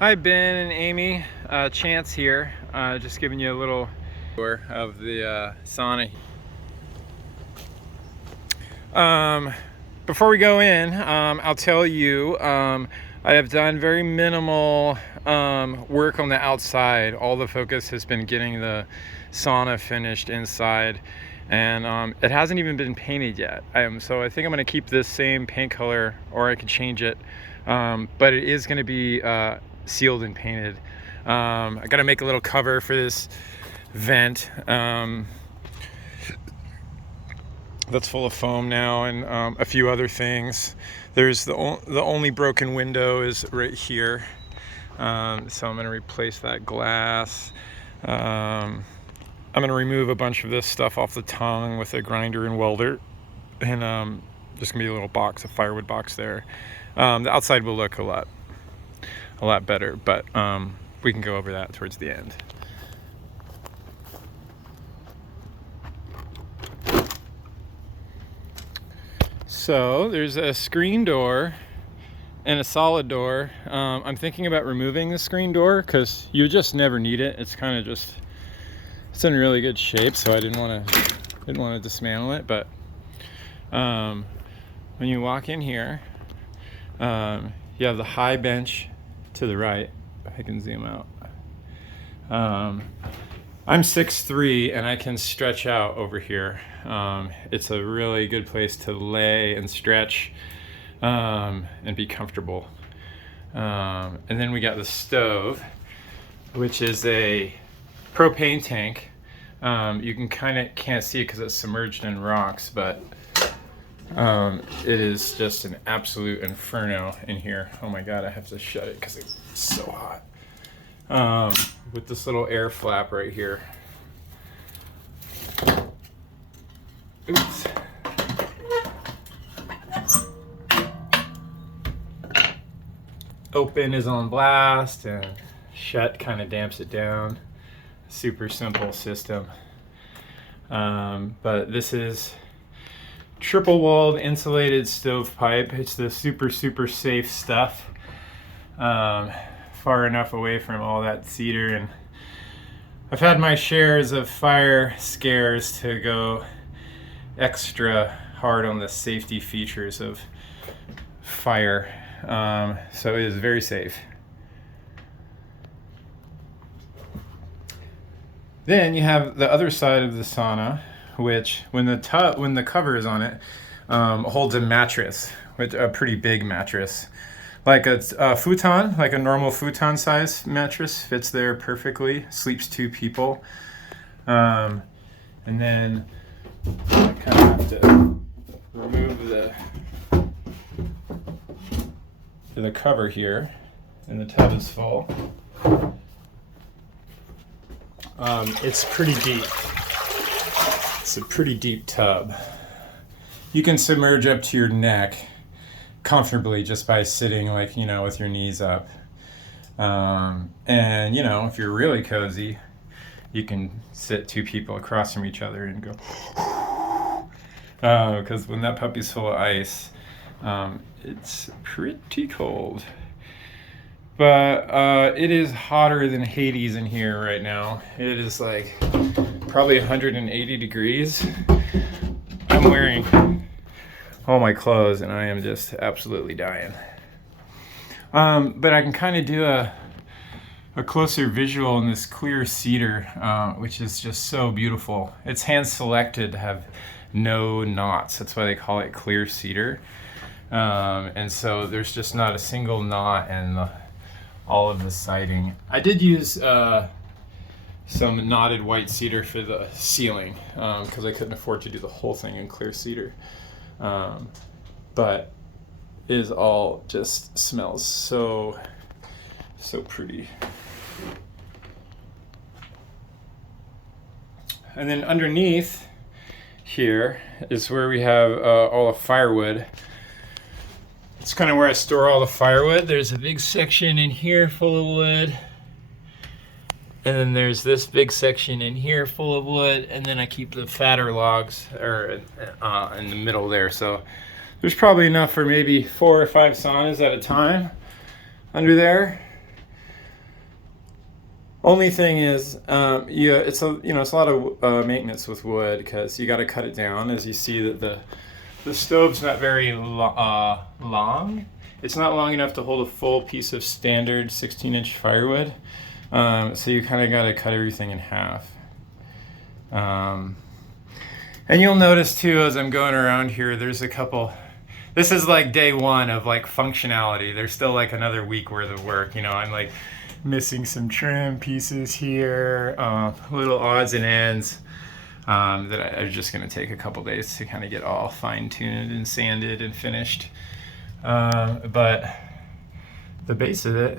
Hi Ben and Amy, Chance here, just giving you a little tour of the sauna. Before we go in, I'll tell you, I have done very minimal work on the outside. All the focus has been getting the sauna finished inside, and it hasn't even been painted yet. So I think I'm going to keep this same paint color, or I could change it, but it is going to be sealed and painted. I got to make a little cover for this vent that's full of foam now, and a few other things. There's the only broken window is right here, so I'm going to replace that glass. I'm going to remove a bunch of this stuff off the tongue with a grinder and welder, and there's going to be a little box, a firewood box there. The outside will look a lot better, but we can go over that towards the end. So there's a screen door and a solid door. I'm thinking about removing the screen door because you just never need it. It's kind of just, it's in really good shape, so I didn't want to dismantle it. But when you walk in here, you have the high bench to the right. I can zoom out. I'm 6'3" and I can stretch out over here. It's a really good place to lay and stretch and be comfortable. And then we got the stove, which is a propane tank. You can can't see it because it's submerged in rocks, but it is just an absolute inferno in here. Oh my god, I have to shut it because it's so hot. With this little air flap right here. Oops. Open is on blast, and shut kind of damps it down. Super simple system. But this is triple walled insulated stovepipe. It's the super safe stuff. Far enough away from all that cedar, and I've had my shares of fire scares to go extra hard on the safety features of fire. So it is very safe. Then you have the other side of the sauna, which when the cover is on it, holds a mattress, with a pretty big mattress. Like a futon, like a normal futon size mattress, fits there perfectly, sleeps 2 people. And then I kind of have to remove the cover here, and the tub is full. It's pretty deep. It's a pretty deep tub. You can submerge up to your neck comfortably just by sitting, like, with your knees up. And if you're really cozy, you can sit 2 people across from each other and go because when that puppy's full of ice, it's pretty cold. But it is hotter than Hades in here right now. It is like probably 180 degrees. I'm wearing all my clothes and I am just absolutely dying. But I can kind of do a closer visual in this clear cedar, which is just so beautiful. It's hand selected to have no knots. That's why they call it clear cedar. And so there's just not a single knot in all of the siding. I did use some knotted white cedar for the ceiling because I couldn't afford to do the whole thing in clear cedar. But it is all just smells so pretty. And then underneath here is where we have all the firewood. It's kind of where I store all the firewood. There's a big section in here full of wood. And then there's this big section in here full of wood. And then I keep the fatter logs in the middle there. So there's probably enough for maybe 4 or 5 saunas at a time under there. Only thing is, yeah, it's a it's a lot of maintenance with wood because you got to cut it down. As you see that the stove's not very long. It's not long enough to hold a full piece of standard 16-inch firewood. So you kind of got to cut everything in half. And you'll notice too, as I'm going around here, there's a couple. This is like day one of like functionality. There's still like another week worth of work. I'm like missing some trim pieces here, little odds and ends that are just going to take a couple days to kind of get all fine-tuned and sanded and finished. But the base of it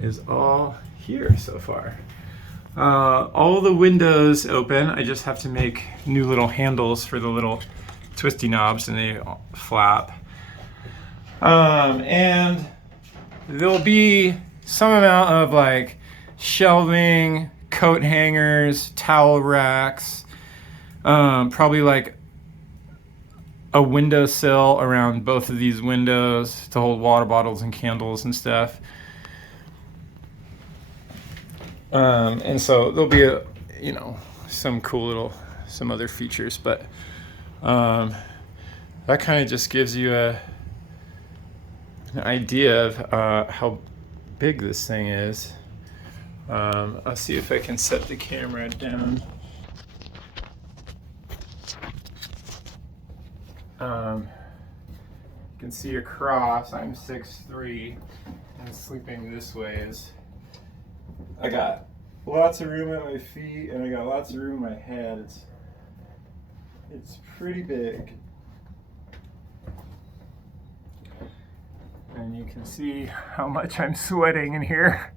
is all here so far. All the windows open. I just have to make new little handles for the little twisty knobs, and they flap. And there'll be some amount of like shelving, coat hangers, towel racks, probably like a windowsill around both of these windows to hold water bottles and candles and stuff. And so there'll be some some other features, but that kind of just gives you an idea of how big this thing is. I'll see if I can set the camera down. You can see across, I'm 6'3", and sleeping this way is, I got lots of room at my feet, and I got lots of room in my head. It's pretty big. And you can see how much I'm sweating in here.